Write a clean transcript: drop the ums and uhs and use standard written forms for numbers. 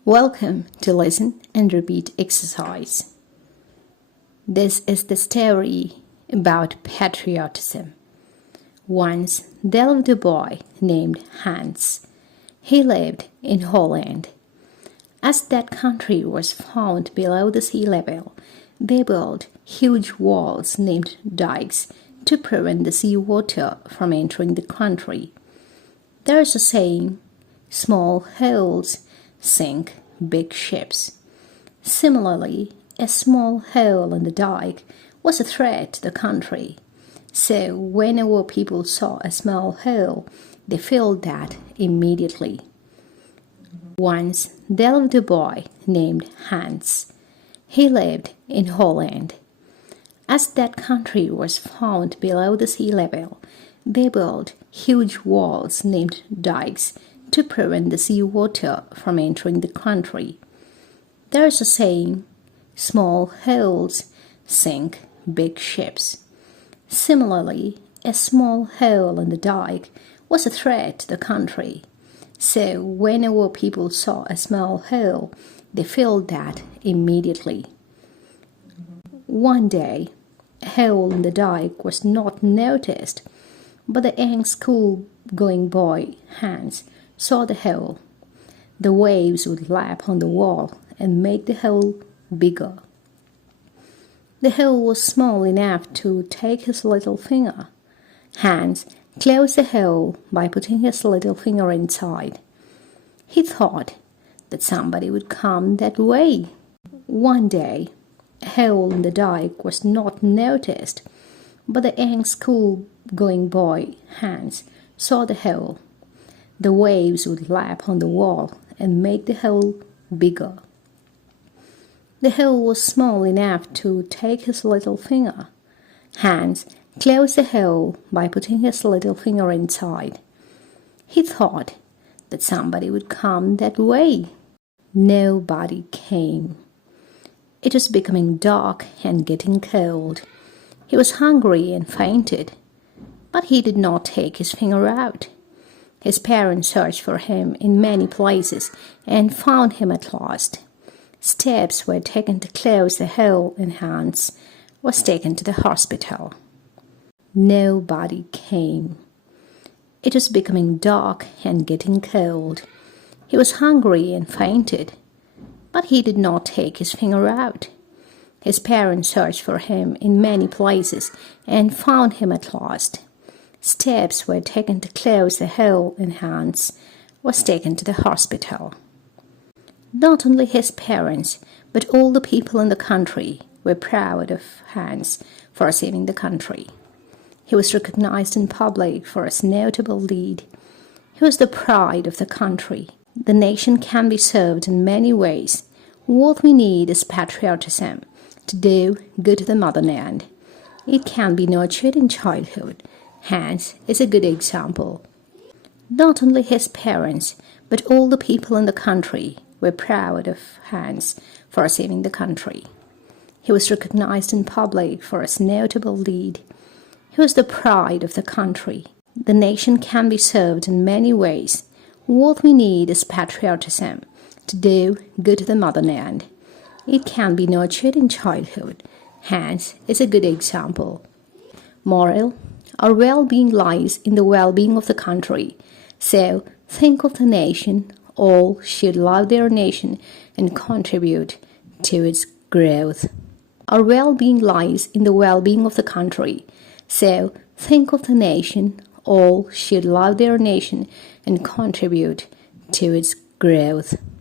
Welcome to Listen and Repeat exercise. This is the story about patriotism. Once there lived a boy named Hans. He lived in Holland. As that country was found below the sea level, they built huge walls named dikes to prevent the sea water from entering the country. There is a saying, small holes sink big ships. Similarly, a small hole in the dike was a threat to the country. So whenever people saw a small hole, they filled that immediately. Once there lived a boy named Hans. He lived in Holland. As that country was found below the sea level, they built huge walls named dikes to prevent the sea water from entering the country. There is a saying, small holes sink big ships. Similarly, a small hole in the dike was a threat to the country. So whenever people saw a small hole, they filled that immediately. One day, a hole in the dike was not noticed, but the young school-going boy, Hans, saw the hole. The waves would lap on the wall and make the hole bigger. The hole was small enough to take his little finger. Hans closed the hole by putting his little finger inside. He thought that somebody would come that way. One day, a hole in the dike was not noticed, but the young school-going boy, Hans, saw the hole. The waves would lap on the wall and make the hole bigger. The hole was small enough to take his little finger. Hans closed the hole by putting his little finger inside. He thought that somebody would come that way. Nobody came. It was becoming dark and getting cold. He was hungry and fainted, but he did not take his finger out. His parents searched for him in many places and found him at last. Steps were taken to close the hole and Hans was taken to the hospital. Nobody came. It was becoming dark and getting cold. He was hungry and fainted, but he did not take his finger out. His parents searched for him in many places and found him at last. Steps were taken to close the hole and Hans was taken to the hospital. Not only his parents, but all the people in the country were proud of Hans for saving the country. He was recognized in public for his notable deed. He was the pride of the country. The nation can be served in many ways. What we need is patriotism, to do good to the motherland. It can be nurtured in childhood. Hans is a good example. Not only his parents, but all the people in the country were proud of Hans for saving the country. He was recognized in public for his notable deed. He was the pride of the country. The nation can be served in many ways. What we need is patriotism, to do good to the motherland. It can be nurtured in childhood. Hans is a good example. Moral: our well-being lies in the well-being of the country. So, think of the nation. All should love their nation and contribute to its growth. Our well-being lies in the well-being of the country. So, think of the nation. All should love their nation and contribute to its growth.